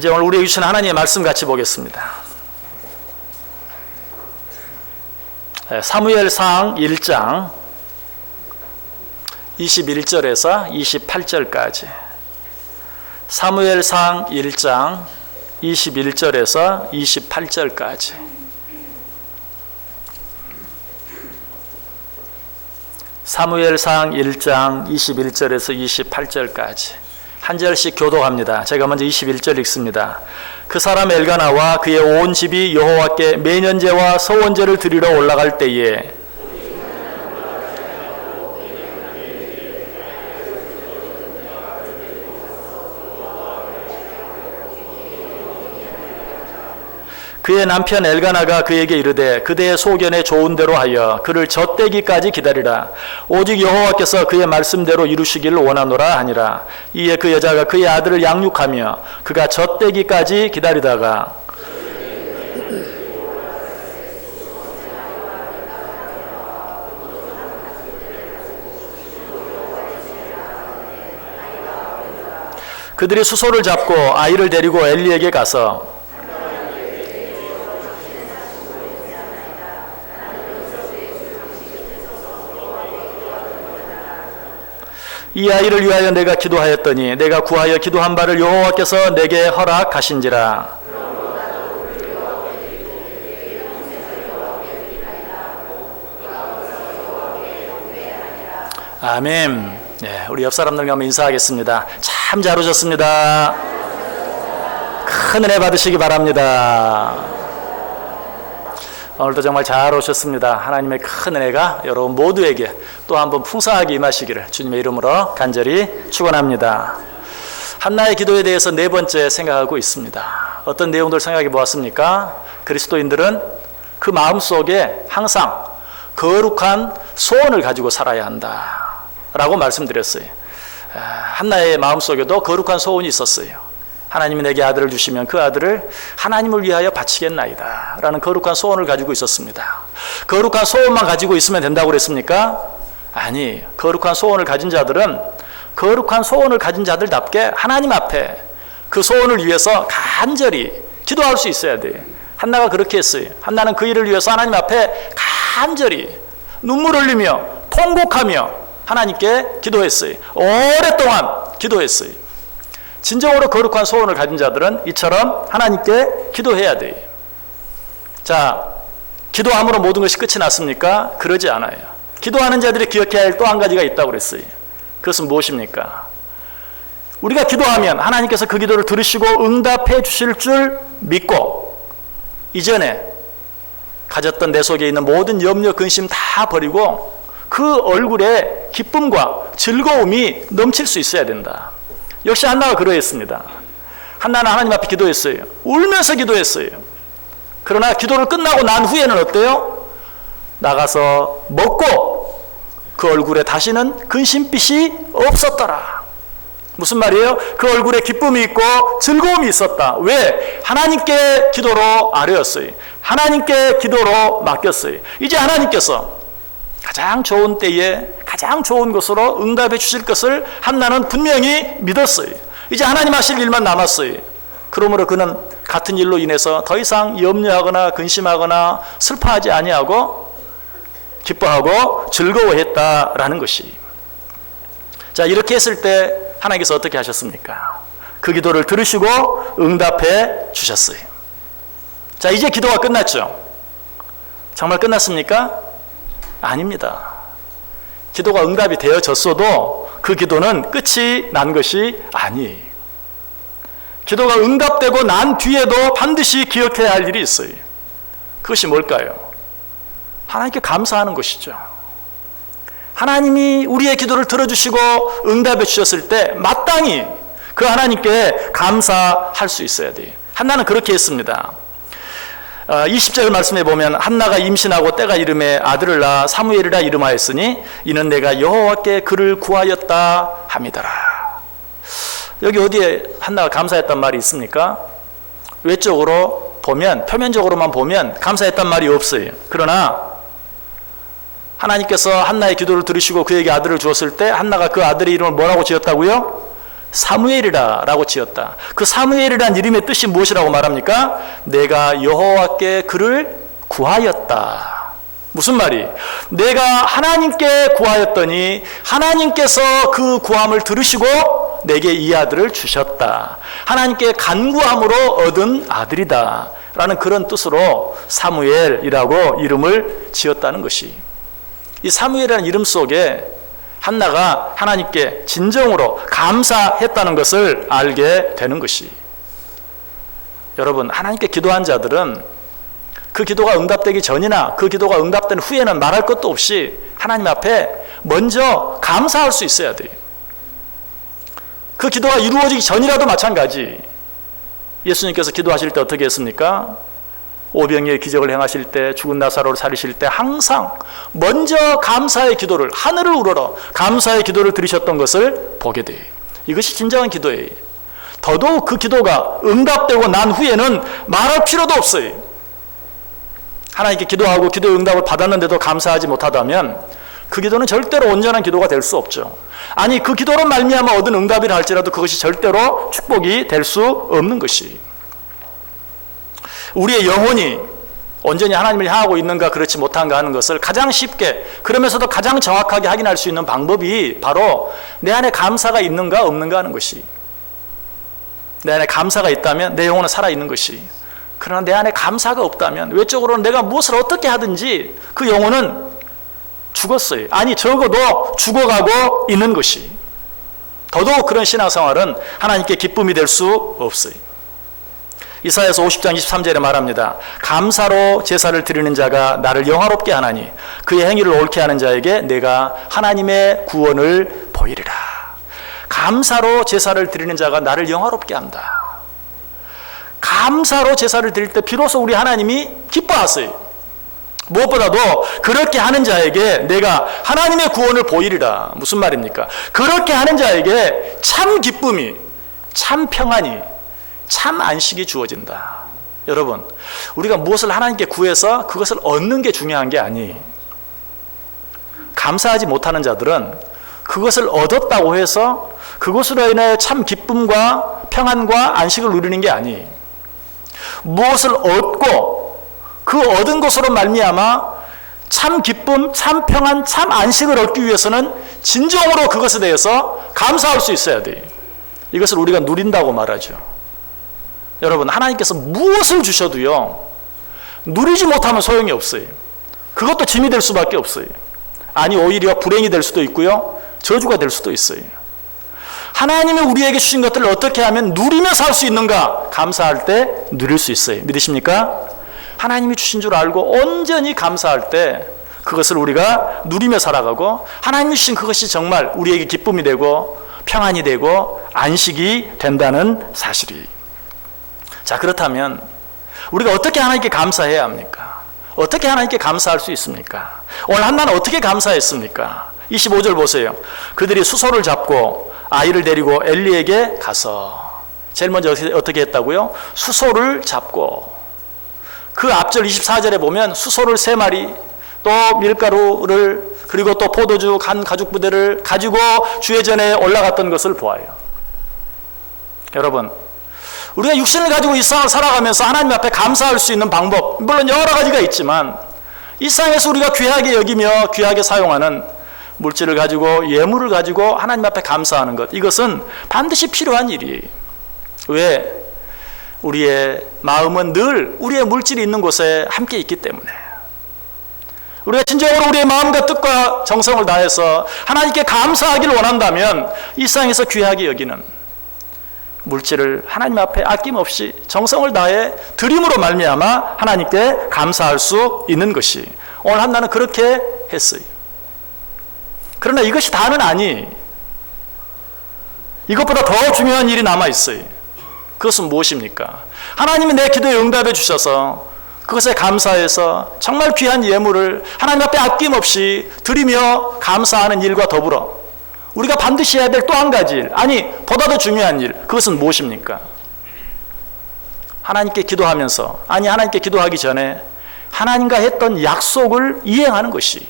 이제 오늘 우리에게 주신 하나님의 말씀 같이 보겠습니다. 사무엘상 1장 21절에서 28절까지. 사무엘상 1장 21절에서 28절까지. 사무엘상 1장 21절에서 28절까지. 한 절씩 교독합니다. 제가 먼저 21절 읽습니다. 그 사람 엘가나와 그의 온 집이 여호와께 매년제와 서원제를 드리러 올라갈 때에 그의 남편 엘가나가 그에게 이르되 그대의 소견에 좋은 대로 하여 그를 젖대기까지 기다리라. 오직 여호와께서 그의 말씀대로 이루시기를 원하노라 하니라. 이에 그 여자가 그의 아들을 양육하며 그가 젖대기까지 기다리다가 그들이 수소를 잡고 아이를 데리고 엘리에게 가서 이 아이를 위하여 내가 기도하였더니 내가 구하여 기도한 바를 여호와께서 내게 허락하신지라. 아멘. 네, 우리 옆 사람들과 한번 인사하겠습니다. 참 잘 오셨습니다. 큰 은혜 받으시기 바랍니다. 오늘도 정말 잘 오셨습니다. 하나님의 큰 은혜가 여러분 모두에게 또 한번 풍성하게 임하시기를 주님의 이름으로 간절히 축원합니다. 한나의 기도에 대해서 네 번째 생각하고 있습니다. 어떤 내용들 생각해 보았습니까? 그리스도인들은 그 마음속에 항상 거룩한 소원을 가지고 살아야 한다 라고 말씀드렸어요. 한나의 마음속에도 거룩한 소원이 있었어요. 하나님이 내게 아들을 주시면 그 아들을 하나님을 위하여 바치겠나이다 라는 거룩한 소원을 가지고 있었습니다. 거룩한 소원만 가지고 있으면 된다고 그랬습니까? 아니, 거룩한 소원을 가진 자들은 거룩한 소원을 가진 자들답게 하나님 앞에 그 소원을 위해서 간절히 기도할 수 있어야 돼요. 한나가 그렇게 했어요. 한나는 그 일을 위해서 하나님 앞에 간절히 눈물 흘리며 통곡하며 하나님께 기도했어요. 오랫동안 기도했어요. 진정으로 거룩한 소원을 가진 자들은 이처럼 하나님께 기도해야 돼요. 자, 기도함으로 모든 것이 끝이 났습니까? 그러지 않아요. 기도하는 자들이 기억해야 할 또 한 가지가 있다고 그랬어요. 그것은 무엇입니까? 우리가 기도하면 하나님께서 그 기도를 들으시고 응답해 주실 줄 믿고 이전에 가졌던 내 속에 있는 모든 염려, 근심 다 버리고 그 얼굴에 기쁨과 즐거움이 넘칠 수 있어야 된다. 역시 한나가 그러했습니다. 한나는 하나님 앞에 기도했어요. 울면서 기도했어요. 그러나 기도를 끝나고 난 후에는 어때요? 나가서 먹고 그 얼굴에 다시는 근심빛이 없었더라. 무슨 말이에요? 그 얼굴에 기쁨이 있고 즐거움이 있었다. 왜? 하나님께 기도로 아뢰었어요. 하나님께 기도로 맡겼어요. 이제 하나님께서 가장 좋은 때에 가장 좋은 것으로 응답해 주실 것을 한나는 분명히 믿었어요. 이제 하나님 하실 일만 남았어요. 그러므로 그는 같은 일로 인해서 더 이상 염려하거나 근심하거나 슬퍼하지 아니하고 기뻐하고 즐거워했다라는 것이. 자, 이렇게 했을 때 하나님께서 어떻게 하셨습니까? 그 기도를 들으시고 응답해 주셨어요. 자, 이제 기도가 끝났죠? 정말 끝났습니까? 아닙니다. 기도가 응답이 되어졌어도 그 기도는 끝이 난 것이 아니에요. 기도가 응답되고 난 뒤에도 반드시 기억해야 할 일이 있어요. 그것이 뭘까요? 하나님께 감사하는 것이죠. 하나님이 우리의 기도를 들어주시고 응답해 주셨을 때 마땅히 그 하나님께 감사할 수 있어야 돼요. 한나는 그렇게 했습니다. 20절 말씀에 보면 한나가 임신하고 때가 이름에 아들을 낳아 사무엘이라 이름하였으니 이는 내가 여호와께 그를 구하였다 함이더라. 여기 어디에 한나가 감사했단 말이 있습니까? 외적으로 보면, 표면적으로만 보면 감사했단 말이 없어요. 그러나 하나님께서 한나의 기도를 들으시고 그에게 아들을 주었을 때 한나가 그 아들의 이름을 뭐라고 지었다고요? 사무엘이라 라고 지었다. 그 사무엘이란 이름의 뜻이 무엇이라고 말합니까? 내가 여호와께 그를 구하였다. 무슨 말이? 내가 하나님께 구하였더니 하나님께서 그 구함을 들으시고 내게 이 아들을 주셨다. 하나님께 간구함으로 얻은 아들이다 라는 그런 뜻으로 사무엘이라고 이름을 지었다는 것이, 이 사무엘이라는 이름 속에 한나가 하나님께 진정으로 감사했다는 것을 알게 되는 것이, 여러분, 하나님께 기도한 자들은 그 기도가 응답되기 전이나 그 기도가 응답된 후에는 말할 것도 없이 하나님 앞에 먼저 감사할 수 있어야 돼요. 그 기도가 이루어지기 전이라도 마찬가지. 예수님께서 기도하실 때 어떻게 했습니까? 오병이의 기적을 행하실 때, 죽은 나사로를 살리실 때 항상 먼저 감사의 기도를, 하늘을 우러러 감사의 기도를 드리셨던 것을 보게 돼요. 이것이 진정한 기도예요. 더더욱 그 기도가 응답되고 난 후에는 말할 필요도 없어요. 하나님께 기도하고 기도의 응답을 받았는데도 감사하지 못하다면 그 기도는 절대로 온전한 기도가 될 수 없죠. 아니, 그 기도로 말미암아 얻은 응답이라 할지라도 그것이 절대로 축복이 될 수 없는 것이, 우리의 영혼이 온전히 하나님을 향하고 있는가 그렇지 못한가 하는 것을 가장 쉽게, 그러면서도 가장 정확하게 확인할 수 있는 방법이 바로 내 안에 감사가 있는가 없는가 하는 것이, 내 안에 감사가 있다면 내 영혼은 살아있는 것이, 그러나 내 안에 감사가 없다면 외적으로는 내가 무엇을 어떻게 하든지 그 영혼은 죽었어요. 아니, 적어도 죽어가고 있는 것이, 더더욱 그런 신앙생활은 하나님께 기쁨이 될 수 없어요. 이사야서 50장 23절에 말합니다. 감사로 제사를 드리는 자가 나를 영화롭게 하나니 그의 행위를 옳게 하는 자에게 내가 하나님의 구원을 보이리라. 감사로 제사를 드리는 자가 나를 영화롭게 한다. 감사로 제사를 드릴 때 비로소 우리 하나님이 기뻐하세요. 무엇보다도 그렇게 하는 자에게 내가 하나님의 구원을 보이리라. 무슨 말입니까? 그렇게 하는 자에게 참 기쁨이, 참 평안이, 참 안식이 주어진다. 여러분, 우리가 무엇을 하나님께 구해서 그것을 얻는 게 중요한 게 아니, 감사하지 못하는 자들은 그것을 얻었다고 해서 그것으로 인해 참 기쁨과 평안과 안식을 누리는 게 아니, 무엇을 얻고 그 얻은 것으로 말미암아 참 기쁨, 참 평안, 참 안식을 얻기 위해서는 진정으로 그것에 대해서 감사할 수 있어야 돼요. 이것을 우리가 누린다고 말하죠. 여러분, 하나님께서 무엇을 주셔도요, 누리지 못하면 소용이 없어요. 그것도 짐이 될 수밖에 없어요. 아니, 오히려 불행이 될 수도 있고요, 저주가 될 수도 있어요. 하나님이 우리에게 주신 것들을 어떻게 하면 누리며 살 수 있는가? 감사할 때 누릴 수 있어요. 믿으십니까? 하나님이 주신 줄 알고 온전히 감사할 때 그것을 우리가 누리며 살아가고, 하나님이 주신 그것이 정말 우리에게 기쁨이 되고 평안이 되고 안식이 된다는 사실이. 자, 그렇다면 우리가 어떻게 하나님께 감사해야 합니까? 어떻게 하나님께 감사할 수 있습니까? 오늘 한나는 어떻게 감사했습니까? 25절 보세요. 그들이 수소를 잡고 아이를 데리고 엘리에게 가서, 제일 먼저 어떻게 했다고요? 수소를 잡고, 그 앞절 24절에 보면 수소를 3마리, 또 밀가루를, 그리고 또 포도주 간 가죽 부대를 가지고 주의 전에 올라갔던 것을 보아요. 여러분, 우리가 육신을 가지고 이 세상을 살아가면서 하나님 앞에 감사할 수 있는 방법, 물론 여러 가지가 있지만 이 세상에서 우리가 귀하게 여기며 귀하게 사용하는 물질을 가지고, 예물을 가지고 하나님 앞에 감사하는 것, 이것은 반드시 필요한 일이에요. 왜? 우리의 마음은 늘 우리의 물질이 있는 곳에 함께 있기 때문에, 우리가 진정으로 우리의 마음과 뜻과 정성을 다해서 하나님께 감사하기를 원한다면 이 세상에서 귀하게 여기는 물질을 하나님 앞에 아낌없이 정성을 다해 드림으로 말미암아 하나님께 감사할 수 있는 것이, 오늘 한나는 그렇게 했어요. 그러나 이것이 다는 아니, 이것보다 더 중요한 일이 남아있어요. 그것은 무엇입니까? 하나님이 내 기도에 응답해 주셔서 그것에 감사해서 정말 귀한 예물을 하나님 앞에 아낌없이 드리며 감사하는 일과 더불어 우리가 반드시 해야 될 또 한 가지 일, 아니 보다 더 중요한 일, 그것은 무엇입니까? 하나님께 기도하면서, 아니 하나님께 기도하기 전에 하나님과 했던 약속을 이행하는 것이,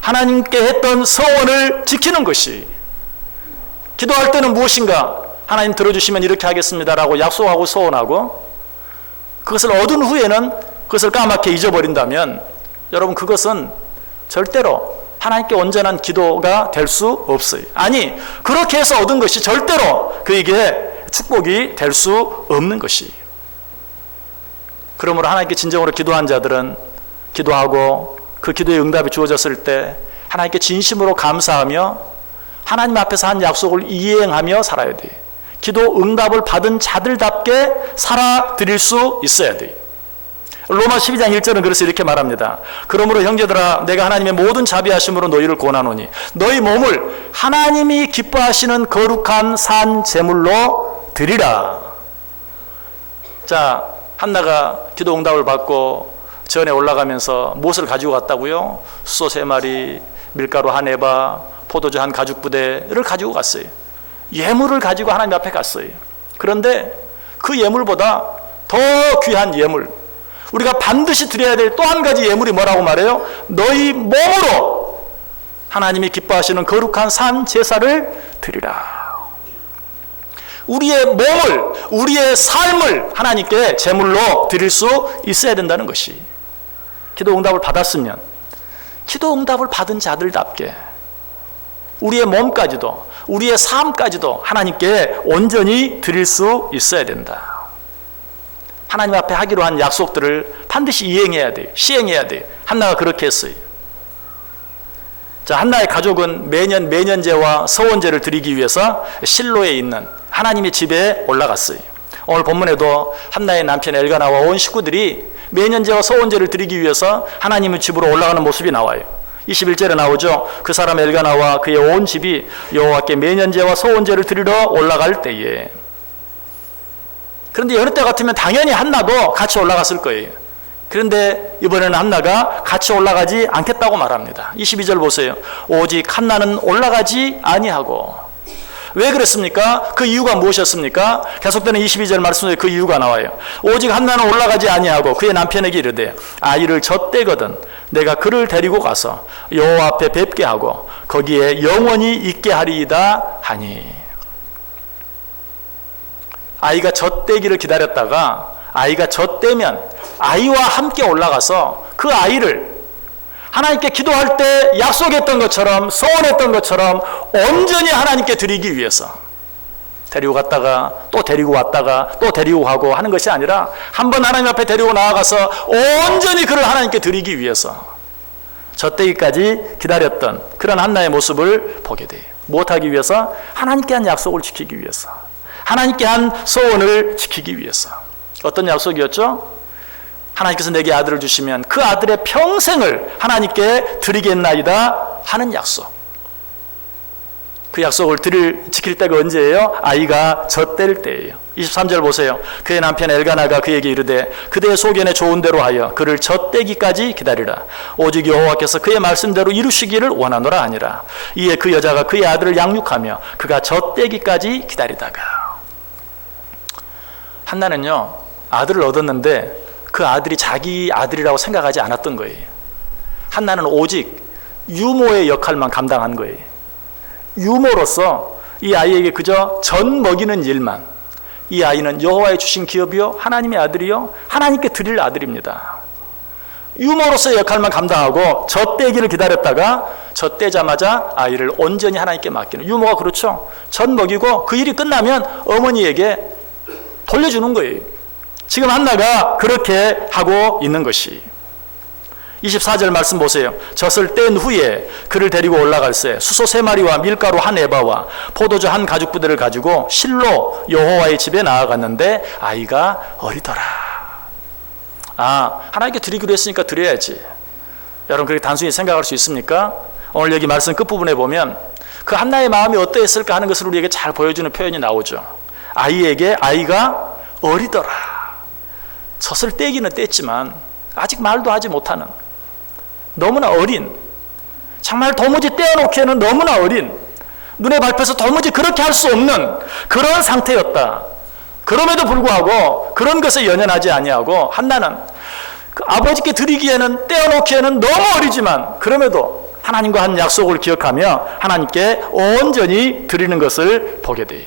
하나님께 했던 서원을 지키는 것이, 기도할 때는 무엇인가? 하나님 들어주시면 이렇게 하겠습니다라고 약속하고 소원하고 그것을 얻은 후에는 그것을 까맣게 잊어버린다면 여러분 그것은 절대로 하나님께 온전한 기도가 될 수 없어요. 아니 그렇게 해서 얻은 것이 절대로 그에게 축복이 될 수 없는 것이에요. 그러므로 하나님께 진정으로 기도한 자들은 기도하고 그 기도의 응답이 주어졌을 때 하나님께 진심으로 감사하며 하나님 앞에서 한 약속을 이행하며 살아야 돼요. 기도 응답을 받은 자들답게 살아드릴 수 있어야 돼요. 로마 12장 1절은 그래서 이렇게 말합니다. 그러므로 형제들아 내가 하나님의 모든 자비하심으로 너희를 권하노니 너희 몸을 하나님이 기뻐하시는 거룩한 산 제물로 드리라. 자, 한나가 기도 응답을 받고 전에 올라가면서 무엇을 가지고 갔다고요? 수소 3마리, 밀가루 1에바, 포도주 1 가죽부대를 가지고 갔어요. 예물을 가지고 하나님 앞에 갔어요. 그런데 그 예물보다 더 귀한 예물, 우리가 반드시 드려야 될 또 한 가지 예물이 뭐라고 말해요? 너희 몸으로 하나님이 기뻐하시는 거룩한 산 제사를 드리라. 우리의 몸을, 우리의 삶을 하나님께 제물로 드릴 수 있어야 된다는 것이, 기도 응답을 받았으면 기도 응답을 받은 자들답게 우리의 몸까지도 우리의 삶까지도 하나님께 온전히 드릴 수 있어야 된다. 하나님 앞에 하기로 한 약속들을 반드시 이행해야 돼요. 시행해야 돼요. 한나가 그렇게 했어요. 자, 한나의 가족은 매년 매년제와 서원제를 드리기 위해서 실로에 있는 하나님의 집에 올라갔어요. 오늘 본문에도 한나의 남편 엘가나와 온 식구들이 매년제와 서원제를 드리기 위해서 하나님의 집으로 올라가는 모습이 나와요. 21절에 나오죠. 그 사람 엘가나와 그의 온 집이 여호와께 매년제와 서원제를 드리러 올라갈 때에. 그런데 여느 때 같으면 당연히 한나도 같이 올라갔을 거예요. 그런데 이번에는 한나가 같이 올라가지 않겠다고 말합니다. 22절 보세요. 오직 한나는 올라가지 아니하고. 왜 그랬습니까? 그 이유가 무엇이었습니까? 계속되는 22절 말씀에 그 이유가 나와요. 오직 한나는 올라가지 아니하고 그의 남편에게 이르되 아이를 젖대거든 내가 그를 데리고 가서 여호와 앞에 뵙게 하고 거기에 영원히 있게 하리이다 하니. 아이가 젖대기를 기다렸다가 아이가 젖대면 아이와 함께 올라가서 그 아이를 하나님께 기도할 때 약속했던 것처럼 소원했던 것처럼 온전히 하나님께 드리기 위해서 데리고 갔다가 또 데리고 왔다가 또 데리고 가고 하는 것이 아니라 한번 하나님 앞에 데리고 나아가서 온전히 그를 하나님께 드리기 위해서 젖대기까지 기다렸던 그런 한나의 모습을 보게 돼요. 무엇하기 위해서? 하나님께 한 약속을 지키기 위해서, 하나님께 한 소원을 지키기 위해서. 어떤 약속이었죠? 하나님께서 내게 아들을 주시면 그 아들의 평생을 하나님께 드리겠나이다 하는 약속. 그 약속을 지킬 때가 언제예요? 아이가 젖될 때예요. 23절 보세요. 그의 남편 엘가나가 그에게 이르되 그대의 소견에 좋은 대로 하여 그를 젖대기까지 기다리라. 오직 여호와께서 그의 말씀대로 이루시기를 원하노라 하니라. 이에 그 여자가 그의 아들을 양육하며 그가 젖대기까지 기다리다가. 한나는요, 아들을 얻었는데 그 아들이 자기 아들이라고 생각하지 않았던 거예요. 한나는 오직 유모의 역할만 감당한 거예요. 유모로서 이 아이에게 그저 전 먹이는 일만. 이 아이는 여호와의 주신 기업이요 하나님의 아들이요 하나님께 드릴 아들입니다. 유모로서의 역할만 감당하고 젖대기를 기다렸다가 젖대자마자 아이를 온전히 하나님께 맡기는. 유모가 그렇죠. 전 먹이고 그 일이 끝나면 어머니에게 돌려주는 거예요. 지금 한나가 그렇게 하고 있는 것이. 24절 말씀 보세요. 젖을 뗀 후에 그를 데리고 올라갈새 수소 3마리와 밀가루 1에바와 포도주 1 가죽부대를 가지고 실로 여호와의 집에 나아갔는데 아이가 어리더라. 아, 하나님께 드리기로 했으니까 드려야지. 여러분 그렇게 단순히 생각할 수 있습니까? 오늘 여기 말씀 끝부분에 보면 그 한나의 마음이 어떠했을까 하는 것을 우리에게 잘 보여주는 표현이 나오죠. 아이가 어리더라. 젖을 떼기는 뗐지만 아직 말도 하지 못하는, 너무나 어린, 정말 도무지 떼어놓기에는 너무나 어린, 눈에 밟혀서 도무지 그렇게 할 수 없는 그런 상태였다. 그럼에도 불구하고 그런 것에 연연하지 아니하고 한나는 그 아버지께 드리기에는 떼어놓기에는 너무 어리지만 그럼에도 하나님과 한 약속을 기억하며 하나님께 온전히 드리는 것을 보게 돼요.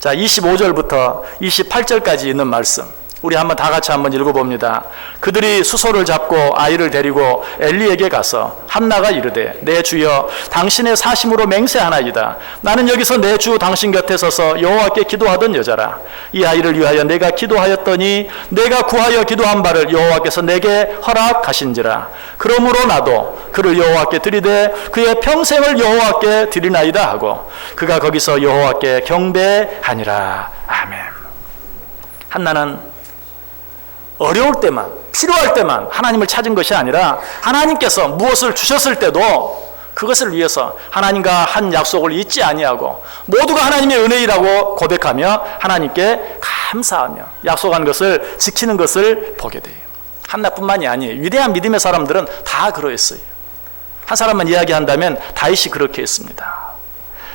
자, 25절부터 28절까지 있는 말씀, 우리 한번 다 같이 한번 읽어봅니다. 그들이 수소를 잡고 아이를 데리고 엘리에게 가서 한나가 이르되 내 주여 당신의 사심으로 맹세하나이다. 나는 여기서 내 주 당신 곁에 서서 여호와께 기도하던 여자라. 이 아이를 위하여 내가 기도하였더니 내가 구하여 기도한 바를 여호와께서 내게 허락하신지라. 그러므로 나도 그를 여호와께 드리되 그의 평생을 여호와께 드리나이다 하고 그가 거기서 여호와께 경배하니라. 아멘. 한나는 어려울 때만, 필요할 때만 하나님을 찾은 것이 아니라 하나님께서 무엇을 주셨을 때도 그것을 위해서 하나님과 한 약속을 잊지 아니하고 모두가 하나님의 은혜이라고 고백하며 하나님께 감사하며 약속한 것을 지키는 것을 보게 돼요. 한나뿐만이 아니에요. 위대한 믿음의 사람들은 다 그러했어요. 한 사람만 이야기한다면 다윗이 그렇게 했습니다.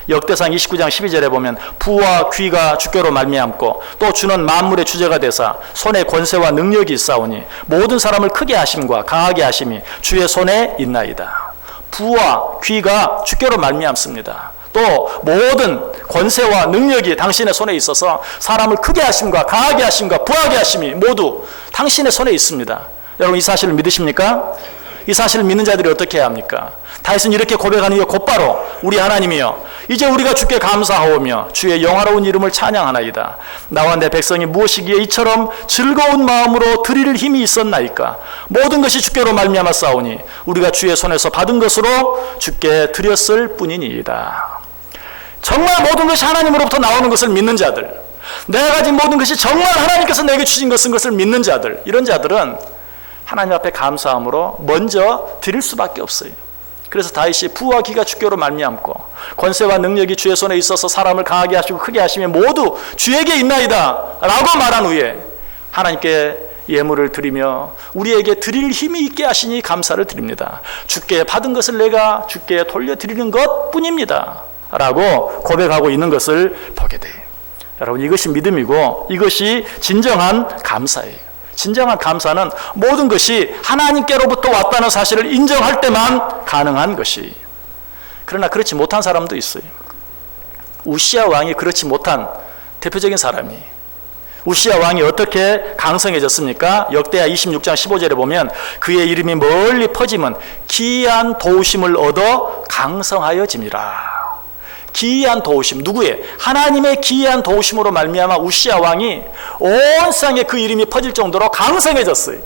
역대상 29장 12절에 보면 부와 귀가 주께로 말미암고 또 주는 만물의 주제가 되사 손에 권세와 능력이 있사오니 모든 사람을 크게 하심과 강하게 하심이 주의 손에 있나이다. 부와 귀가 주께로 말미암습니다. 또 모든 권세와 능력이 당신의 손에 있어서 사람을 크게 하심과 강하게 하심과 부하게 하심이 모두 당신의 손에 있습니다. 여러분 이 사실을 믿으십니까? 이 사실을 믿는 자들이 어떻게 해야 합니까? 다윗은 이렇게 고백하는 이유 곧바로 우리 하나님이여 이제 우리가 주께 감사하오며 주의 영화로운 이름을 찬양하나이다. 나와 내 백성이 무엇이기에 이처럼 즐거운 마음으로 드릴 힘이 있었나이까. 모든 것이 주께로 말미암았사오니 우리가 주의 손에서 받은 것으로 주께 드렸을 뿐이니이다. 정말 모든 것이 하나님으로부터 나오는 것을 믿는 자들, 내가 가진 모든 것이 정말 하나님께서 내게 주신 것을 믿는 자들, 이런 자들은 하나님 앞에 감사함으로 먼저 드릴 수밖에 없어요. 그래서 다윗이 부와 귀가 주께로 말미암고 권세와 능력이 주의 손에 있어서 사람을 강하게 하시고 크게 하시면 모두 주에게 있나이다 라고 말한 후에 하나님께 예물을 드리며 우리에게 드릴 힘이 있게 하시니 감사를 드립니다. 주께 받은 것을 내가 주께 돌려드리는 것 뿐입니다 라고 고백하고 있는 것을 보게 돼요. 여러분 이것이 믿음이고 이것이 진정한 감사예요. 진정한 감사는 모든 것이 하나님께로부터 왔다는 사실을 인정할 때만 가능한 것이. 그러나 그렇지 못한 사람도 있어요. 우시야 왕이 그렇지 못한 대표적인 사람이. 우시야 왕이 어떻게 강성해졌습니까? 역대하 26장 15절에 보면 그의 이름이 멀리 퍼지면 기이한 도우심을 얻어 강성하여짐이라. 기이한 도우심, 누구의? 하나님의 기이한 도우심으로 말미암아 우시야 왕이 온 세상에 그 이름이 퍼질 정도로 강성해졌어요.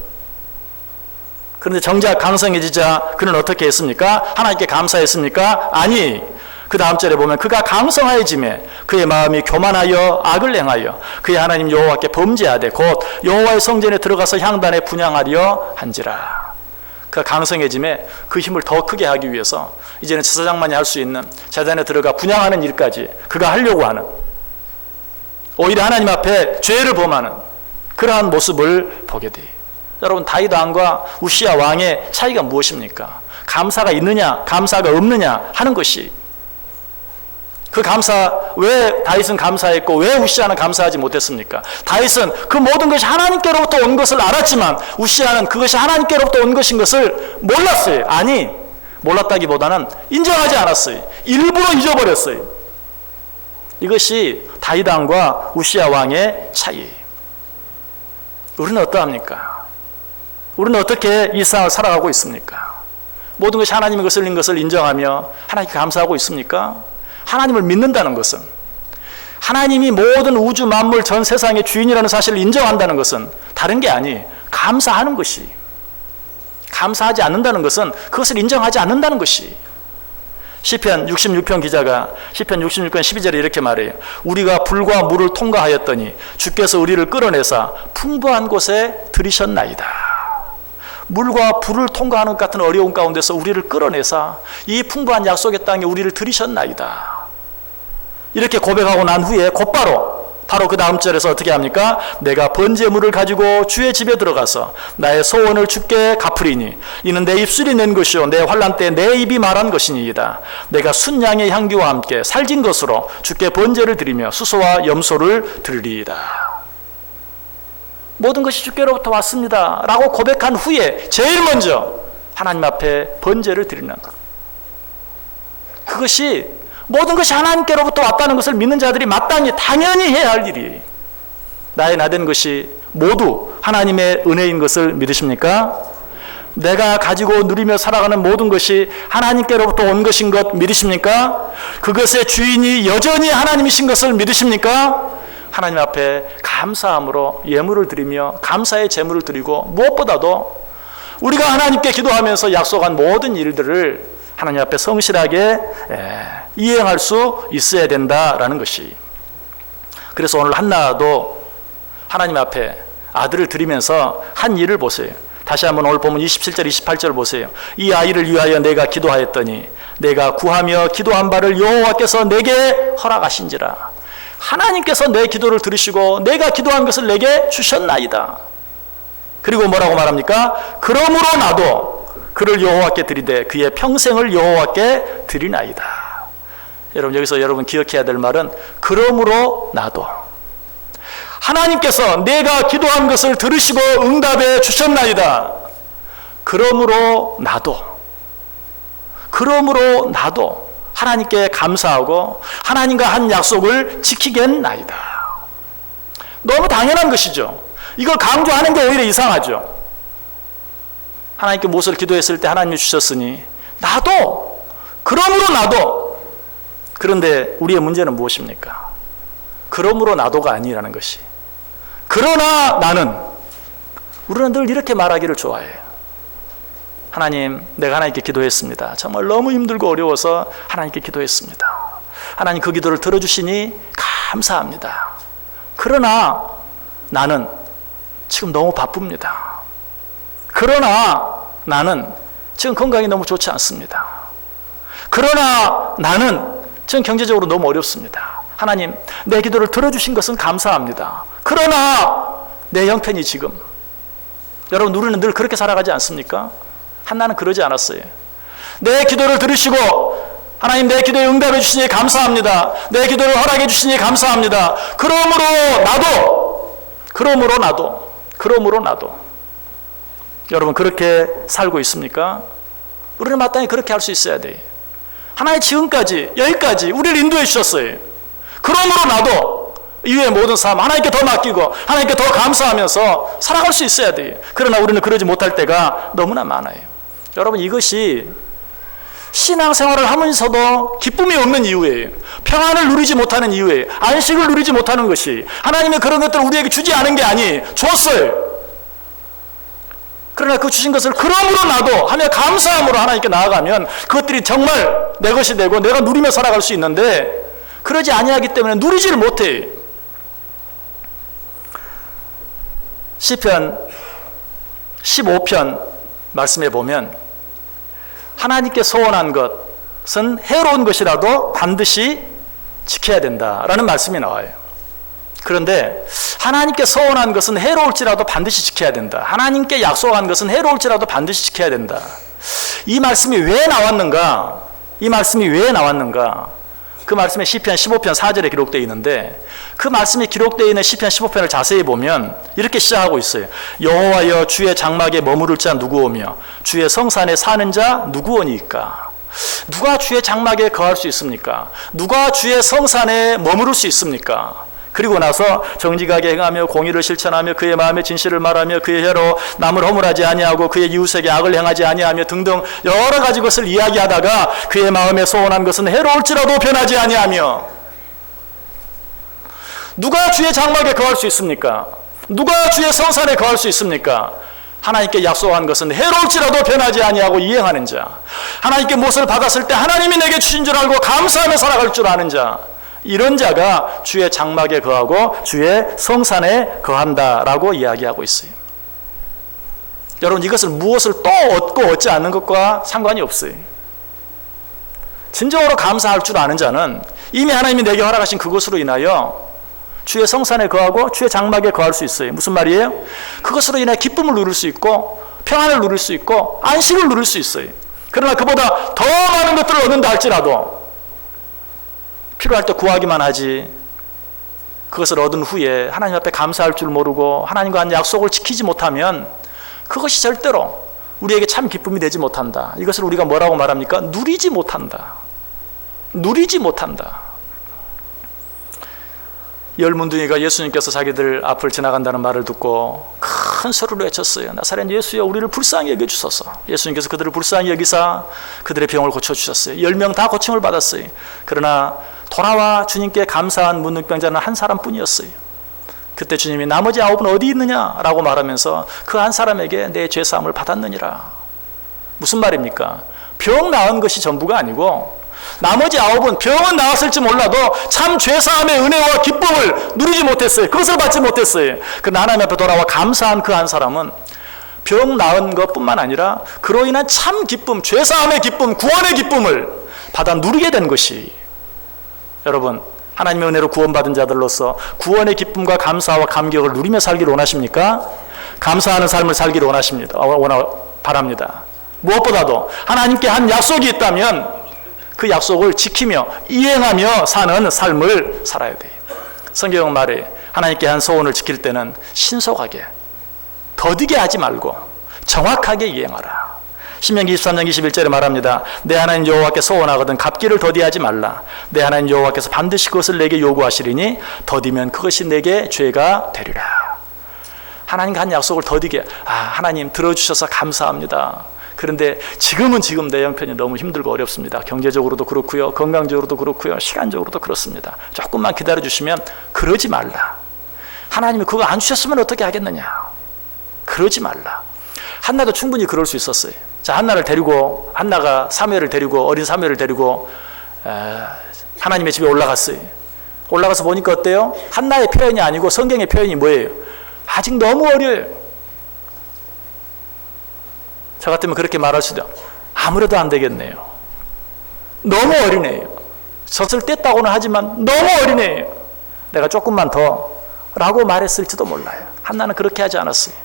그런데 정작 강성해지자 그는 어떻게 했습니까? 하나님께 감사했습니까? 아니, 그 다음 절에 보면 그가 강성하여짐에 그의 마음이 교만하여 악을 행하여 그의 하나님 여호와께 범죄하되 곧 여호와의 성전에 들어가서 향단에 분향하려 한지라. 그가 강성해짐에 그 힘을 더 크게 하기 위해서 이제는 제사장만이 할 수 있는 제단에 들어가 분향하는 일까지 그가 하려고 하는, 오히려 하나님 앞에 죄를 범하는 그러한 모습을 보게 돼요. 여러분 다윗 왕과 우시야 왕의 차이가 무엇입니까? 감사가 있느냐 감사가 없느냐 하는 것이. 그 감사, 왜 다윗은 감사했고 왜 우시야는 감사하지 못했습니까? 다윗은 그 모든 것이 하나님께로부터 온 것을 알았지만 우시야는 그것이 하나님께로부터 온 것인 것을 몰랐어요. 아니, 몰랐다기보다는 인정하지 않았어요. 일부러 잊어버렸어요. 이것이 다윗 왕과 우시야 왕의 차이예요. 우리는 어떠합니까? 우리는 어떻게 이 세상을 살아가고 있습니까? 모든 것이 하나님의 것을 것을 인정하며 하나님께 감사하고 있습니까? 하나님을 믿는다는 것은, 하나님이 모든 우주 만물 전 세상의 주인이라는 사실을 인정한다는 것은 다른 게 아니 감사하는 것이, 감사하지 않는다는 것은 그것을 인정하지 않는다는 것이. 시편 66편 기자가 시편 66편 12절에 이렇게 말해요. 우리가 불과 물을 통과하였더니 주께서 우리를 끌어내사 풍부한 곳에 들이셨나이다. 물과 불을 통과하는 것 같은 어려운 가운데서 우리를 끌어내사 이 풍부한 약속의 땅에 우리를 들이셨나이다. 이렇게 고백하고 난 후에 곧바로 바로 그 다음 절에서 어떻게 합니까? 내가 번제물을 가지고 주의 집에 들어가서 나의 소원을 주께 갚으리니 이는 내 입술이 낸 것이요 내 환난 때 내 입이 말한 것이니이다. 내가 순양의 향기와 함께 살진 것으로 주께 번제를 드리며 수소와 염소를 드리리이다. 모든 것이 주께로부터 왔습니다 라고 고백한 후에 제일 먼저 하나님 앞에 번제를 드리는 것. 그것이 모든 것이 하나님께로부터 왔다는 것을 믿는 자들이 마땅히 당연히 해야 할 일이에요. 나의 나된 것이 모두 하나님의 은혜인 것을 믿으십니까? 내가 가지고 누리며 살아가는 모든 것이 하나님께로부터 온 것인 것 믿으십니까? 그것의 주인이 여전히 하나님이신 것을 믿으십니까? 하나님 앞에 감사함으로 예물을 드리며 감사의 제물을 드리고 무엇보다도 우리가 하나님께 기도하면서 약속한 모든 일들을 하나님 앞에 성실하게 이행할 수 있어야 된다라는 것이. 그래서 오늘 한나도 하나님 앞에 아들을 드리면서 한 일을 보세요. 다시 한번 오늘 보면 27절 28절 보세요. 이 아이를 위하여 내가 기도하였더니 내가 구하며 기도한 바를 여호와께서 내게 허락하신지라. 하나님께서 내 기도를 들으시고 내가 기도한 것을 내게 주셨나이다. 그리고 뭐라고 말합니까? 그러므로 나도 그를 여호와께 드리되 그의 평생을 여호와께 드리나이다. 여러분, 여기서 여러분 기억해야 될 말은 그러므로 나도. 하나님께서 내가 기도한 것을 들으시고 응답해 주셨나이다. 그러므로 나도 하나님께 감사하고 하나님과 한 약속을 지키겠나이다. 너무 당연한 것이죠. 이걸 강조하는 게 오히려 이상하죠. 하나님께 무엇을 기도했을 때 하나님이 주셨으니 그러므로 나도. 그런데 우리의 문제는 무엇입니까? 그러므로 나도가 아니라는 것이. 그러나 나는. 우리는 늘 이렇게 말하기를 좋아해요. 하나님, 내가 하나님께 기도했습니다. 정말 너무 힘들고 어려워서 하나님께 기도했습니다. 하나님 그 기도를 들어주시니 감사합니다. 그러나 나는 지금 너무 바쁩니다. 그러나 나는 지금 건강이 너무 좋지 않습니다. 그러나 나는 지금 경제적으로 너무 어렵습니다. 하나님, 내 기도를 들어주신 것은 감사합니다. 그러나 내 형편이 지금. 여러분, 우리는 늘 그렇게 살아가지 않습니까? 한나는 그러지 않았어요. 내 기도를 들으시고 하나님 내 기도에 응답해 주시니 감사합니다. 내 기도를 허락해 주시니 감사합니다. 그러므로 나도. 여러분, 그렇게 살고 있습니까? 우리는 마땅히 그렇게 할 수 있어야 돼요. 하나님 지금까지 여기까지 우리를 인도해 주셨어요. 그러므로 나도 이후의 모든 삶 하나님께 더 맡기고 하나님께 더 감사하면서 살아갈 수 있어야 돼요. 그러나 우리는 그러지 못할 때가 너무나 많아요. 여러분, 이것이 신앙생활을 하면서도 기쁨이 없는 이유예요. 평안을 누리지 못하는 이유예요. 안식을 누리지 못하는 것이. 하나님의 그런 것들을 우리에게 주지 않은 게 아니, 줬어요. 그러나 그 주신 것을 그러므로 나도 하며 감사함으로 하나님께 나아가면 그것들이 정말 내 것이 되고 내가 누리며 살아갈 수 있는데, 그러지 아니하기 때문에 누리지를 못해요. 시편 15편 말씀해 보면 하나님께 소원한 것은 해로운 것이라도 반드시 지켜야 된다라는 말씀이 나와요. 그런데 하나님께 소원한 것은 해로울지라도 반드시 지켜야 된다. 하나님께 약속한 것은 해로울지라도 반드시 지켜야 된다. 이 말씀이 왜 나왔는가? 그 말씀이 시편 15편 4절에 기록되어 있는데, 그 말씀이 기록되어 있는 시편 15편을 자세히 보면 이렇게 시작하고 있어요. 여호와여, 주의 장막에 머무를 자 누구오며 주의 성산에 사는 자 누구오니까. 누가 주의 장막에 거할 수 있습니까? 누가 주의 성산에 머무를 수 있습니까? 그리고 나서 정직하게 행하며 공의를 실천하며 그의 마음에 진실을 말하며 그의 혀로 남을 허물하지 아니하고 그의 이웃에게 악을 행하지 아니하며 등등 여러 가지 것을 이야기하다가 그의 마음에 소원한 것은 해로울지라도 변하지 아니하며. 누가 주의 장막에 거할 수 있습니까? 누가 주의 성산에 거할 수 있습니까? 하나님께 약속한 것은 해로울지라도 변하지 아니하고 이행하는 자. 하나님께 무엇을 받았을 때 하나님이 내게 주신 줄 알고 감사하며 살아갈 줄 아는 자. 이런 자가 주의 장막에 거하고 주의 성산에 거한다라고 이야기하고 있어요. 여러분, 이것을 무엇을 또 얻고 얻지 않는 것과 상관이 없어요. 진정으로 감사할 줄 아는 자는 이미 하나님이 내게 허락하신 그것으로 인하여 주의 성산에 거하고 주의 장막에 거할 수 있어요. 무슨 말이에요? 그것으로 인해 기쁨을 누릴 수 있고 평안을 누릴 수 있고 안식을 누릴 수 있어요. 그러나 그보다 더 많은 것들을 얻는다 할지라도 필요할 때 구하기만 하지, 그것을 얻은 후에 하나님 앞에 감사할 줄 모르고 하나님과 한 약속을 지키지 못하면 그것이 절대로 우리에게 참 기쁨이 되지 못한다. 이것을 우리가 뭐라고 말합니까? 누리지 못한다. 누리지 못한다. 열문둥이가 예수님께서 자기들 앞을 지나간다는 말을 듣고 큰 소리로 외쳤어요. 나사렛 예수여, 우리를 불쌍히 여겨주소서. 예수님께서 그들을 불쌍히 여기사 그들의 병을 고쳐주셨어요. 10명 다 고침을 받았어요. 그러나 돌아와 주님께 감사한 문둥병자는 한 사람뿐이었어요. 그때 주님이 나머지 9은 어디 있느냐라고 말하면서 그 한 사람에게 내 죄사함을 받았느니라. 무슨 말입니까? 병 나은 것이 전부가 아니고 나머지 9은 병은 나았을지 몰라도 참 죄사함의 은혜와 기쁨을 누리지 못했어요. 그것을 받지 못했어요. 그러나 하나님 앞에 돌아와 감사한 그 한 사람은 병 나은 것뿐만 아니라 그로 인한 참 기쁨, 죄사함의 기쁨, 구원의 기쁨을 받아 누리게 된 것이, 여러분 하나님의 은혜로 구원받은 자들로서 구원의 기쁨과 감사와 감격을 누리며 살기를 원하십니까? 감사하는 삶을 살기를 바랍니다. 무엇보다도 하나님께 한 약속이 있다면 그 약속을 지키며 이행하며 사는 삶을 살아야 돼요. 성경은 말해 하나님께 한 소원을 지킬 때는 신속하게, 더디게 하지 말고 정확하게 이행하라. 신명기 23장 21절에 말합니다. 내 하나님 여호와께 소원하거든 갚기를 더디하지 말라. 내 하나님 여호와께서 반드시 그것을 내게 요구하시리니 더디면 그것이 내게 죄가 되리라. 하나님과 한 약속을 더디게, 하나님 들어주셔서 감사합니다. 그런데 지금은 내 형편이 너무 힘들고 어렵습니다. 경제적으로도 그렇고요, 건강적으로도 그렇고요, 시간적으로도 그렇습니다. 조금만 기다려주시면, 그러지 말라. 하나님이 그거 안 주셨으면 어떻게 하겠느냐. 그러지 말라. 한나도 충분히 그럴 수 있었어요. 자, 한나가 사무엘을 데리고, 어린 사무엘을 데리고 하나님의 집에 올라갔어요. 올라가서 보니까 어때요? 한나의 표현이 아니고 성경의 표현이 뭐예요? 아직 너무 어려요. 저 같으면 그렇게 말할 수도, 아무래도 안 되겠네요. 너무 어리네요. 젖을 뗐다고는 하지만 너무 어리네요. 내가 조금만 더 라고 말했을지도 몰라요. 한나는 그렇게 하지 않았어요.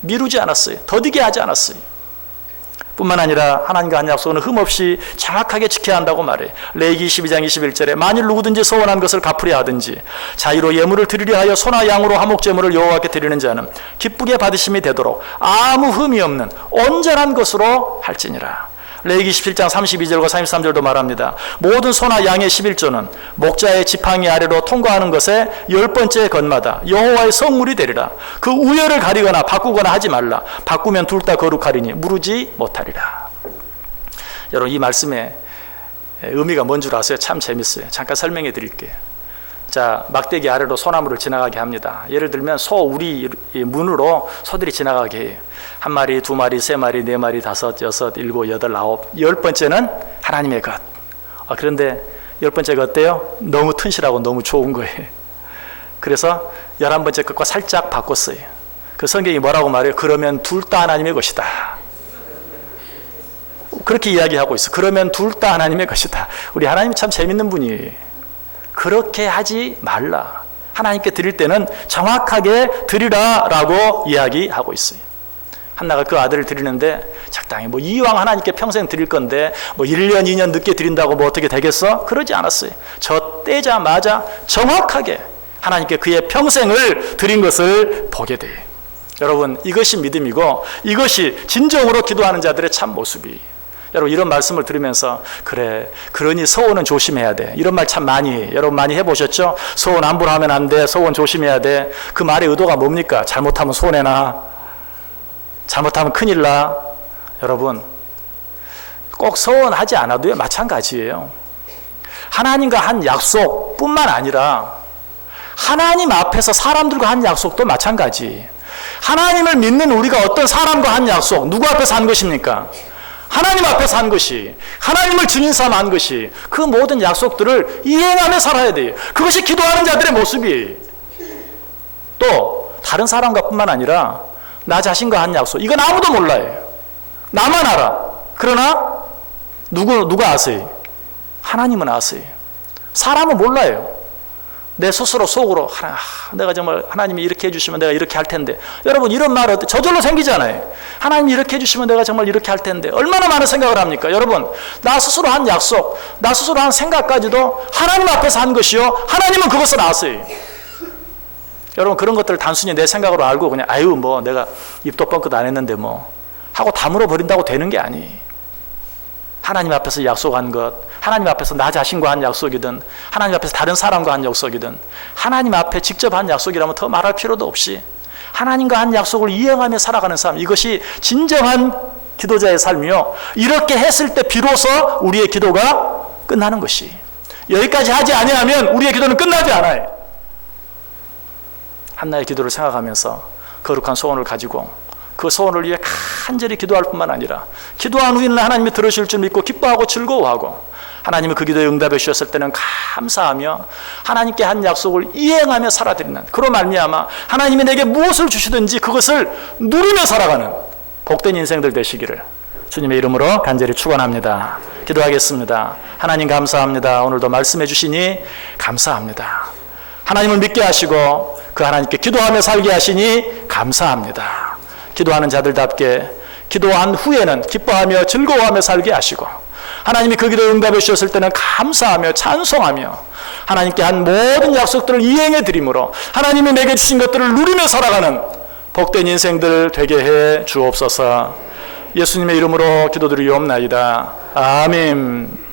미루지 않았어요. 더디게 하지 않았어요. 뿐만 아니라 하나님과 한 약속은 흠없이 정확하게 지켜야 한다고 말해요. 레위기 12장 21절에 만일 누구든지 소원한 것을 갚으려 하든지 자유로 예물을 드리려 하여 소나 양으로 화목제물을 여호와께 드리는 자는 기쁘게 받으심이 되도록 아무 흠이 없는 온전한 것으로 할지니라. 레위기 17장 32절과 33절도 말합니다. 모든 소나 양의 11조는 목자의 지팡이 아래로 통과하는 것에 10번째 건마다 여호와의 성물이 되리라. 그 우열을 가리거나 바꾸거나 하지 말라. 바꾸면 둘 다 거룩하리니 무르지 못하리라. 여러분, 이 말씀의 의미가 뭔 줄 아세요? 참 재밌어요. 잠깐 설명해 드릴게요. 자, 막대기 아래로 소나무를 지나가게 합니다. 예를 들면 우리 문으로 소들이 지나가게 해요. 1마리, 2마리, 3마리, 4마리, 5, 6, 7, 8, 9, 10번째는 하나님의 것. 그런데 10번째가 어때요? 너무 튼실하고 너무 좋은 거예요. 그래서 11번째 것과 살짝 바꿨어요. 그 성경이 뭐라고 말해요? 그러면 둘 다 하나님의 것이다. 그렇게 이야기하고 있어. 그러면 둘 다 하나님의 것이다. 우리 하나님이 참 재밌는 분이에요. 그렇게 하지 말라. 하나님께 드릴 때는 정확하게 드리라라고 이야기하고 있어요. 한나가 그 아들을 드리는데 적당히 이왕 하나님께 평생 드릴 건데 1년 2년 늦게 드린다고 어떻게 되겠어? 그러지 않았어요. 저 떼자마자 정확하게 하나님께 그의 평생을 드린 것을 보게 돼요. 여러분, 이것이 믿음이고 이것이 진정으로 기도하는 자들의 참 모습이에요. 여러분, 이런 말씀을 들으면서 그래, 그러니 소원은 조심해야 돼. 이런 말 참 많이 해요. 여러분 많이 해보셨죠? 소원 함부로 하면 안 돼. 소원 조심해야 돼. 그 말의 의도가 뭡니까? 잘못하면 손해나, 잘못하면 큰일 나. 여러분, 꼭 소원하지 않아도요, 마찬가지예요. 하나님과 한 약속뿐만 아니라 하나님 앞에서 사람들과 한 약속도 마찬가지. 하나님을 믿는 우리가 어떤 사람과 한 약속, 누구 앞에서 한 것입니까? 하나님 앞에서 한 것이, 하나님을 주인 삼아 한 것이, 그 모든 약속들을 이행하며 살아야 돼요. 그것이 기도하는 자들의 모습이에요. 또 다른 사람과 뿐만 아니라 나 자신과 한 약속, 이건 아무도 몰라요. 나만 알아. 그러나 누가 아세요? 하나님은 아세요. 사람은 몰라요. 내 스스로 속으로 내가 정말 하나님이 이렇게 해주시면 내가 이렇게 할 텐데. 여러분, 이런 말 어때? 저절로 생기잖아요. 하나님이 이렇게 해주시면 내가 정말 이렇게 할 텐데. 얼마나 많은 생각을 합니까? 여러분, 나 스스로 한 약속, 나 스스로 한 생각까지도 하나님 앞에서 한 것이요, 하나님은 그것을 아세요. 여러분, 그런 것들을 단순히 내 생각으로 알고 그냥 내가 입도 뻥끗 안 했는데 하고 다물어 버린다고 되는 게 아니에요. 하나님 앞에서 약속한 것, 하나님 앞에서 나 자신과 한 약속이든 하나님 앞에서 다른 사람과 한 약속이든 하나님 앞에 직접 한 약속이라면 더 말할 필요도 없이 하나님과 한 약속을 이행하며 살아가는 삶, 이것이 진정한 기도자의 삶이요. 이렇게 했을 때 비로소 우리의 기도가 끝나는 것이, 여기까지 하지 아니하면 우리의 기도는 끝나지 않아요. 한나의 기도를 생각하면서 거룩한 소원을 가지고 그 소원을 위해 간절히 기도할 뿐만 아니라 기도한 후에는 하나님이 들으실 줄 믿고 기뻐하고 즐거워하고 하나님이 그 기도에 응답해 주셨을 때는 감사하며 하나님께 한 약속을 이행하며 살아드리는, 그로 말미암아 하나님이 내게 무엇을 주시든지 그것을 누리며 살아가는 복된 인생들 되시기를 주님의 이름으로 간절히 축원합니다. 기도하겠습니다. 하나님 감사합니다. 오늘도 말씀해 주시니 감사합니다. 하나님을 믿게 하시고 그 하나님께 기도하며 살게 하시니 감사합니다. 기도하는 자들답게 기도한 후에는 기뻐하며 즐거워하며 살게 하시고 하나님이 그 기도에 응답해 주셨을 때는 감사하며 찬송하며 하나님께 한 모든 약속들을 이행해 드림으로 하나님이 내게 주신 것들을 누리며 살아가는 복된 인생들 되게 해 주옵소서. 예수님의 이름으로 기도드리옵나이다. 아멘.